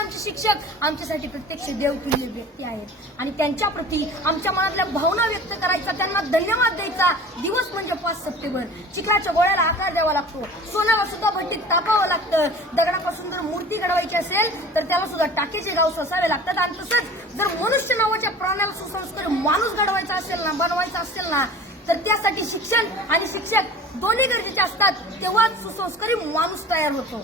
आमचे शिक्षक आमच्यासाठी प्रत्यक्ष देवतुल्य व्यक्ती आहेत आणि त्यांच्या प्रती आमच्या मनातल्या भावना व्यक्त करायचा त्यांना धन्यवाद द्यायचा दिवस म्हणजे पाच सप्टेंबर चिखलाच्या गोळ्याला आकार द्यावा लागतो सोन्याला सुद्धा भट्टीत तापावं लागतं दगडापासून जर मूर्ती घडवायची असेल तर त्याला सुद्धा टाकेचे गाव ससावे लागतात आणि तसंच जर मनुष्य नावाच्या प्राण्याला सुसंस्कार माणूस घडवायचा असेल ना बनवायचा असेल ना तर त्यासाठी शिक्षण आणि शिक्षक दोन्ही गरजेचे असतात तेव्हाच सुसंस्कारी माणूस तयार होतो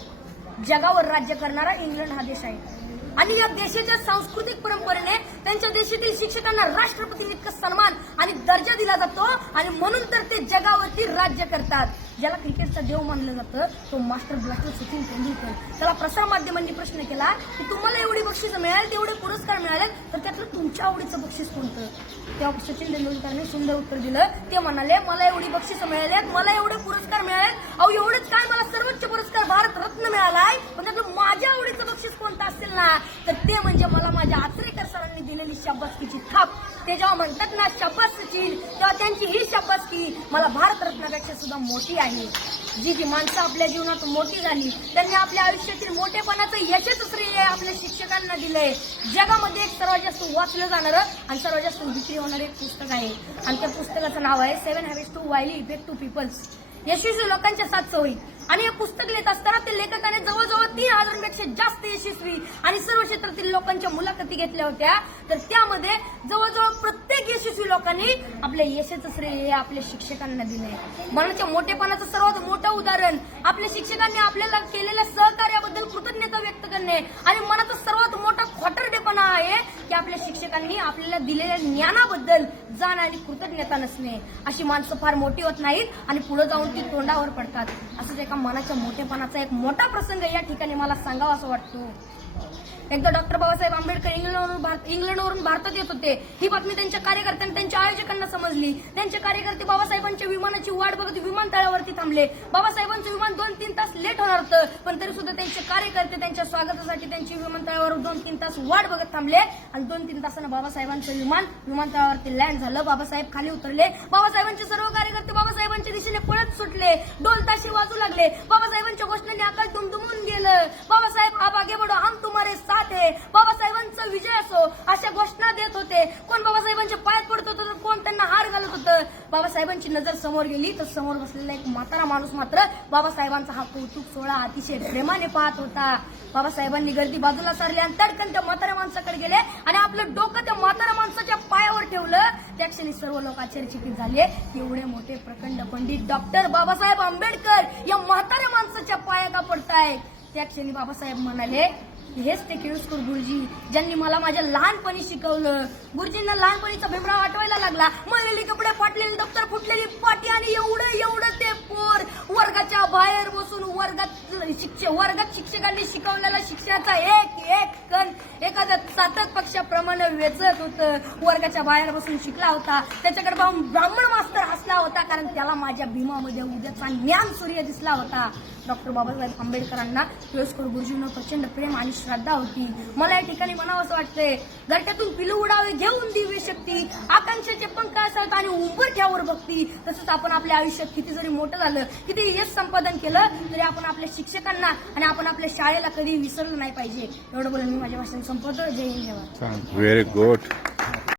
जगावर राज्य करणारा इंग्लंड हा देश आहे आणि या देशाच्या सांस्कृतिक परंपरेने त्यांच्या देशातील शिक्षकांना राष्ट्रपती इतका सन्मान आणि दर्जा दिला जातो आणि म्हणून तर ते जगावरती राज्य करतात ज्याला क्रिकेटचा देव मानलं जातं तो मास्टर ब्लास्टर सचिन तेंडुलकर त्याला प्रसार माध्यमांनी प्रश्न केला की तुम्हाला एवढी बक्षीस मिळाली तेवढे पुरस्कार मिळाले तर त्यातलं तुमच्या आवडीचं बक्षीस कोणतं त्या सचिन तेंडुलकरने सुंदर उत्तर दिलं ते म्हणाले मला एवढी बक्षीस मिळालेत मला एवढे पुरस्कार मिळालेत अहो एवढेच काय मला सर्वोच्च पुरस्कार भारत तर ते म्हणजे मला माझ्या आचरेकर सरांनी दिलेली शाबासकीची थाप ते जेव्हा म्हणतात ना शाबासकी तेव्हा त्यांची ही शाबासकी मला भारतरत्नापेक्षा सुद्धा मोठी आहे जी जी माणसं आपल्या जीवनात मोठी झाली त्यांनी आपल्या आयुष्यातील मोठेपणाचं यशच श्रेय आपल्या शिक्षकांना दिलंय जगामध्ये एक सर्वात जास्त वाचलं जाणारं आणि सर्वात जास्त विक्री होणारं एक पुस्तक आहे आणि त्या पुस्तकाचं नाव आहे seven हॅवेज to highly effect to peoples यशस्वी लोकांच्या सात सवयी आणि हे पुस्तक लिहित असताना ते लेखकाने जवळजवळ तीन हजारांपेक्षा जास्त यशस्वी आणि सर्व क्षेत्रातील लोकांच्या मुलाखती घेतल्या होत्या तर त्यामध्ये जवळजवळ प्रत्येक यशस्वी लोकांनी आपल्या यशाचं श्रेय हे आपल्या शिक्षकांना दिले मनाच्या मोठेपणाचं सर्वात मोठं उदाहरण आपल्या शिक्षकांनी आपल्याला केलेल्या सहकार्याबद्दल कृतज्ञता व्यक्त करणे आणि मनाचा सर्वात मोठा खोटरडेपणा आहे आपल्या शिक्षकांनी आपल्याला दिलेल्या ज्ञानाबद्दल जाण आणि कृतज्ञता नसणे अशी माणसं फार मोठी होत नाहीत आणि पुढे जाऊन ती तोंडावर पडतात असंच एका मनाच्या मोठेपणाचा एक मोठा प्रसंग या ठिकाणी मला सांगावा असं वाटतो एकदा डॉक्टर बाबासाहेब आंबेडकर इंग्लंडवरून इंग्लंडवरून भारतात येत होते ही बातमी त्यांच्या कार्यकर्त्यांनी त्यांच्या आयोजकांना समजली त्यांचे कार्यकर्ते बाबासाहेबांच्या विमानाची वाट बघत विमानतळावरती थांबले बाबासाहेबांचं विमान दोन तीन तास लेट होणार होतं पण तरी सुद्धा त्यांचे कार्यकर्ते त्यांच्या स्वागतासाठी त्यांची विमानतळावर दोन तीन तास वाट बघत थांबले आणि दोन तीन तासानं बाबासाहेबांचं विमान विमानतळावरती लँड झालं बाबासाहेब खाली उतरले बाबासाहेबांचे सर्व कार्यकर्ते बाबासाहेबांच्या दिशेने पळत सुटले ढोल ताशी वाजू लागले बाबासाहेबांच्या घोषणाने आकाश दुमदुमून गेलं बाबासाहेब आबागे बडो आम बाबासाहेबांची नजर समोर गेली तर समोर बसलेला एक म्हातारा माणूस मात्र बाबासाहेबांचा हा कौतुक सोहळा अतिशय प्रेमाने पाहत होता बाबासाहेबांनी गर्दी बाजूला सारली आणि तडकन त्या म्हातारा माणसाकडे गेले आणि आपलं डोकं त्या म्हातारा माणसाच्या पायावर ठेवलं त्या क्षणी सर्व लोक आश्चर्यचकित झाले एवढे मोठे प्रखंड पंडित डॉक्टर बाबासाहेब आंबेडकर या म्हाताऱ्या माणसाच्या पाया का पडताय त्या क्षणी बाबासाहेब म्हणाले हेच ते केळुसकर गुरुजी ज्यांनी मला माझ्या लहानपणी शिकवलं गुरुजींना लहानपणीचा भीमराव आठवायला लागला मळलेले कपडे फाटलेले दप्तर फुटलेली पाटी आणि एवढं एवढं ते पोर वर्गाच्या बाहेर बसून वर्गात शिक्षक वर्गात शिक्षकांनी शिकवलेला शिक्षणाचा एक एक कण एखाद्या पक्षा पक्षाप्रमाणे वेचत होत वर्गाच्या बाहेर बसून शिकला होता त्याच्याकडे पाहून ब्राह्मण मास्तर हसला होता कारण त्याला माझ्या भीमामध्ये उद्याचा ज्ञान सूर्य दिसला होता डॉक्टर बाबासाहेब आंबेडकरांना गुरुजींना प्रचंड प्रेम आणि श्रद्धा होती मला या ठिकाणी म्हणावं असं वाटतंय घरच्यातून पिलू उडावे घेऊन दिव्य शक्ती आकांक्षाचे पंख असत आणि घ्यावर बघती तसंच आपण आपल्या आयुष्यात किती जरी मोठं झालं किती यश संपादन केलं तरी आपण आपल्या शिक्षकांना आणि आपण आपल्या शाळेला कधी विसरलं नाही पाहिजे एवढं बोलून मी माझ्या भाषण संपवतो जय हिंद जय भारत. Very good